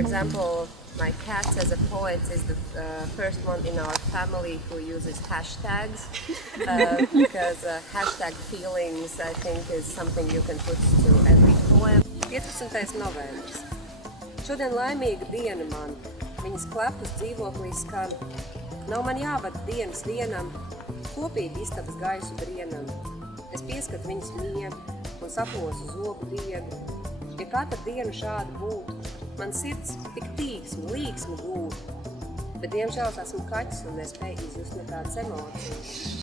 example, my cat as a poet is the first one in our family who uses hashtags because hashtag feelings, I think, is something you can put to every poem. 15. novembris. Šodien laimīga diena man. Viņas klepus dzīvoklī skan. Nav man jāvada dienas vienam, kopīgi istabas gaisu brienam. Es pieskatu viņas miegu un saplosu zobu diegu. Ja katra diena šāda būtu, man sirds tik tīksmi, līksmi gūtu. Bet diemžēl esmu kaķis un nespēju izjust nekādas emocijas.